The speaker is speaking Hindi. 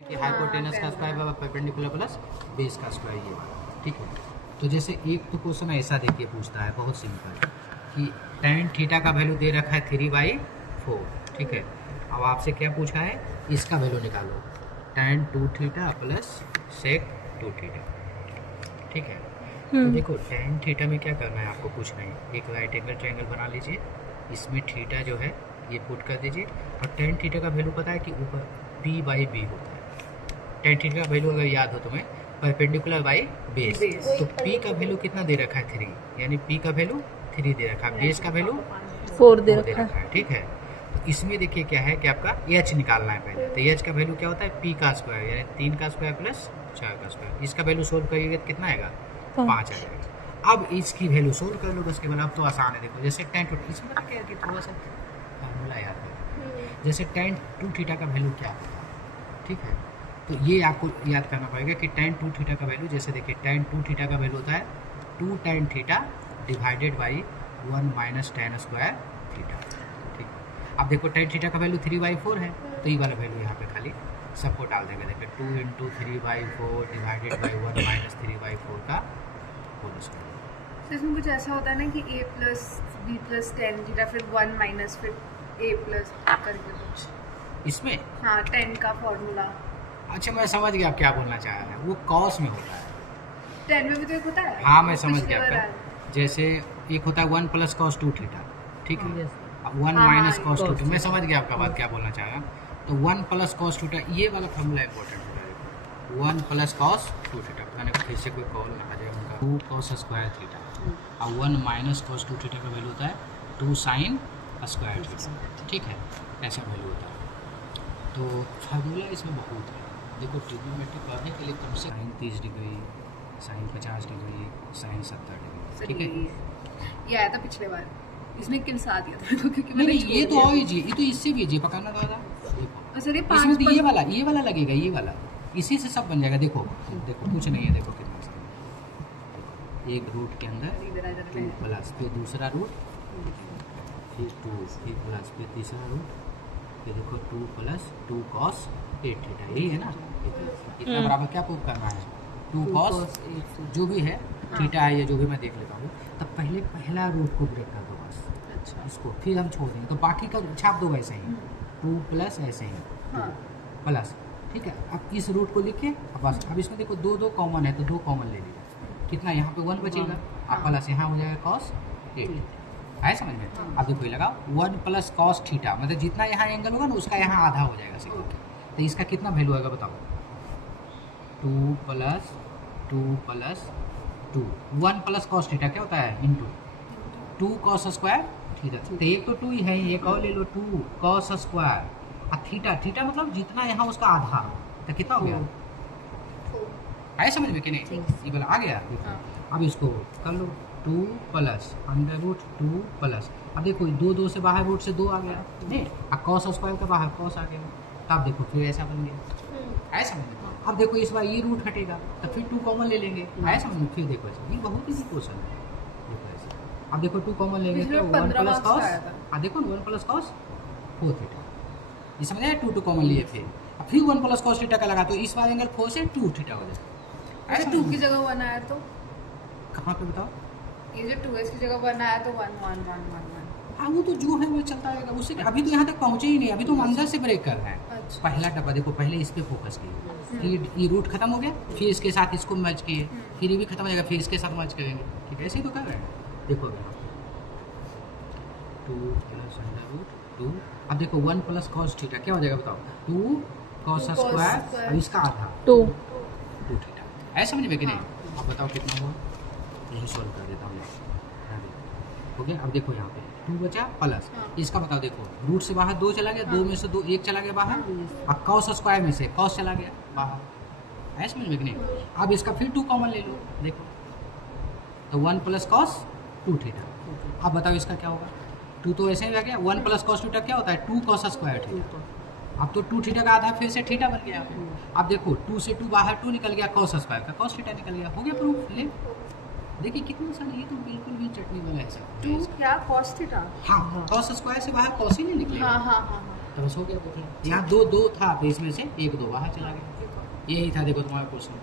कि हाइपोटेनस का स्क्वायर परपेंडिकुलर प्लस बेस का स्क्वायर ये वाला, ठीक है। तो जैसे एक तो क्वेश्चन ऐसा देखिए पूछता है, बहुत सिंपल, कि tan थीटा का वैल्यू दे रखा है 3/4, ठीक है। अब आपसे क्या पूछा है, इसका वैल्यू निकालो, tan 2 theta plus sec 2 theta, ठीक है। तो देखो tan थीटा में क्या करना है आपको, कुछ नहीं, एक राइट एंगल ट्रायंगल बना लीजिए, इसमें थीटा जो है ये पुट कर दीजिए, और tan थीटा का वैल्यू पता है कि ऊपर p/b होता है। tan थीटा का वैल्यू अगर याद हो तुम्हें, परपेंडिकुलर बाई बेस, तो p का वैल्यू कितना दे रखा है 3, यानी p का वैल्यू 3 दे रखा है, बेस का वैल्यू 4 दे 4 दे रखा रखा है, ठीक है। तो इसमें देखिए क्या है कि आपका h निकालना है पहले, तो h का वैल्यू क्या होता है, p का स्क्वायर, यानी 3 का स्क्वायर प्लस 4 का स्क्वायर। इसका वैल्यू सोल्व करिएगा तो कितना आएगा, 5 आ जाएगा। अब इसकी वैल्यू सोल्व कर लो बस, के बाद अब तो आसान है। देखो जैसे tan 2, इसमें पता क्या है कि थोड़ा सा फॉर्मूला याद करो, जैसे tan 2 थीटा का वैल्यू क्या होता है, ठीक है। तो ये आपको याद करना पड़ेगा कि tan 2 थीटा का वैल्यू, जैसे देखिए tan 2 थीटा का वैल्यू होता है 2 tan theta divided by 1 minus tan square theta, ठीक है। अब देखो tan थीटा का वैल्यू 3/4 है, तो ये वाला वैल्यू यहाँ पे खाली सबको डाल देंगे। देखिए 2 × 3/4 डिवाइडेड बाई 1 माइनस 3/4 का होल स्क्वायर। तो इसमें कुछ ऐसा होता है ना कि a plus b plus tan theta, फिर 1 माइनस फिर a प्लस करके कुछ, इसमें हाँ tan का फॉर्मूला। अच्छा मैं समझ गया आप क्या बोलना चाह रहे हैं, वो कॉस में होता है। tan में भी तो एक होता है। हाँ मैं समझ पिछली गया बार आपका, जैसे एक होता है 1 + cos 2 थीटा, ठीक है, अब 1 हाँ, माइनस cos 2 cos थीटा, मैं समझ गया आपका बात क्या बोलना चाह रहा हूँ। तो 1 + cos 2 थीटा, ये वाला फॉर्मूला इंपॉर्टेंट होता है। 1 + cos 2 थीटा, पता नहीं फिर से कोई कॉल ना आ जाए उनका, 2 cos स्क्वायर थीटा, और 1 माइनस cos 2 थीटा का वैल्यू होता है 2 sin स्क्वायर थीटा, ठीक है, ऐसा वैल्यू होता है। तो फार्मूला इसमें बहुत है। देखो ट्रिग्नोमेट्री पढ़ने के लिए कम से कम 30 degree, sin 50 degree, sin 70 degree, ठीक है। ये आया था पिछले बार, इसने किन सा दिया था क्योंकि नहीं मैंने नहीं, ये छोड़ तो दिया। और इजी, ये तो इससे भी इजी पकाना दादा। देखो सर ये इसमें तो 5 ये वाला लगेगा, ये वाला, इसी से सब बन जाएगा। देखो देखो कुछ नहीं है, देखो कितना आसान। एक रूट के अंदर 2 प्लस, फिर दूसरा रूट, फिर 2, फिर प्लस, फिर तीसरा रूट, फिर देखो 2 + 2 cos 8 थीटा, यही है ना। इतना बराबर क्या प्रूव करना है, 2 cos जो भी है थीटा है, या जो भी मैं देख लेता हूँ। तब पहले पहला रूट को ब्रेक कर दो बस, अच्छा इसको फिर हम छोड़ देंगे, तो बाकी का छाप दो वैसे ही, 2 प्लस ऐसे ही 2 हाँ। प्लस, ठीक है। अब इस रूट को लिखे, अब बस, अब इसमें देखो 2 कॉमन है, तो 2 कॉमन ले लीजिए, कितना यहाँ पे 1 बचेगा, अब प्लस यहाँ हो जाएगा cos 8 है, समझ में। अब देखो ये लगाओ 1 + cos थीटा, मतलब जितना यहाँ एंगल होगा ना उसका यहाँ आधा हो जाएगा सिर्फ, तो इसका कितना वैल्यू आएगा बताओ, 2 + 2 + 2, 1 + cos थीटा क्या होता है, इंटू 2 cos स्क्वायर थीटा, तो एक तो 2 ही है, एक और ले लो 2 cos स्क्वायर, और थीटा, थीटा मतलब जितना यहाँ उसका आधा, तो कितना हो गया, आए समझ में कि नहीं, ये वाला आ गया। देखो अब इसको कर लो 2 + √2 प्लस, अब देखो 2 से बाहर, रूट से 2 आ गया नहीं, अब cos स्क्वायर का बाहर cos आ गया, तब देखो फिर ऐसा बन गया, ऐसा समझ में। अब देखो इस बार ये रूट हटेगा, तो फिर 2 कॉमन ले लेंगे, ऐसा समझ में। फिर देखो ऐसा, ये बहुत ईजी क्वेश्चन है, देखो ऐसे। अब देखो 2 कॉमन लेंगे तो 1 + cos, देखो 1 + cos 4 थीटा, ये समझ आया, 2 कॉमन लिए, फिर 1 + cos थीटा का लगा, तो इस बार एंगल 4 से 2 थीटा हो जाए, अरे 2 की जगह 1 आया तो, कहाँ पे बताओ, ये जो 2s की जगह 1 आया तो 1 1 1 1 1। हाँ वो तो जो है वो चलता रहेगा, उससे अभी तो यहाँ तक पहुँचे ही नहीं, अभी तो हम अंदर से ब्रेक कर रहे हैं। अच्छा। पहला डब्बा देखो, पहले इस पे फोकस किए, फिर ये रूट खत्म हो गया, फिर इसके साथ इसको मर्ज किए, फिर ये भी खत्म हो जाएगा, फिर इसके साथ मर्ज करेंगे, ठीक है, ऐसे ही तो कर रहे हैं। देखो अभी 2 + √2, अब देखो 1 + cos थीटा क्या हो जाएगा बताओ, 2 cos स्क्वायर, और इसका आधा 2 थीटा, ऐसा समझ में कि नहीं। अब बताओ कितना हुआ, यही सॉल्व कर देता हूँ, हो गया। अब देखो यहाँ पे 2 बचा प्लस, इसका बताओ, देखो रूट से बाहर 2 चला गया, 2 में से 2 1 चला गया बाहर, अब cos स्क्वायर में से cos चला गया बाहर, ऐसा समझ में कि नहीं। अब इसका फिर 2 कॉमन ले लो, देखो तो 1 + cos 2 थीटा, अब बताओ इसका क्या होगा, 2 तो ऐसे ही रह गया, 1 + cos थीटा क्या होता है, 2 cos स्क्वायर थीटा, अब तो 2 थीटा का आधा फिर से थीटा बन गया। अब देखो 2 से 2 बाहर, 2 निकल गया, cos स्क्वायर का cos थीटा निकल गया, हो गया प्रूफ। ले देखिए कितना आसान है, ये तो बिल्कुल भी चटनी वाला है सब। 2 क्या cos थीटा, हाँ cos स्क्वायर से बाहर cos ही नहीं निकलेगा, हाँ हाँ हाँ हाँ, तो बस हो गया देख लो। यहाँ दो दो था तो इसमें से एक दो बाहर चला गया। यही था देखो तुम्हारा क्वेश्चन।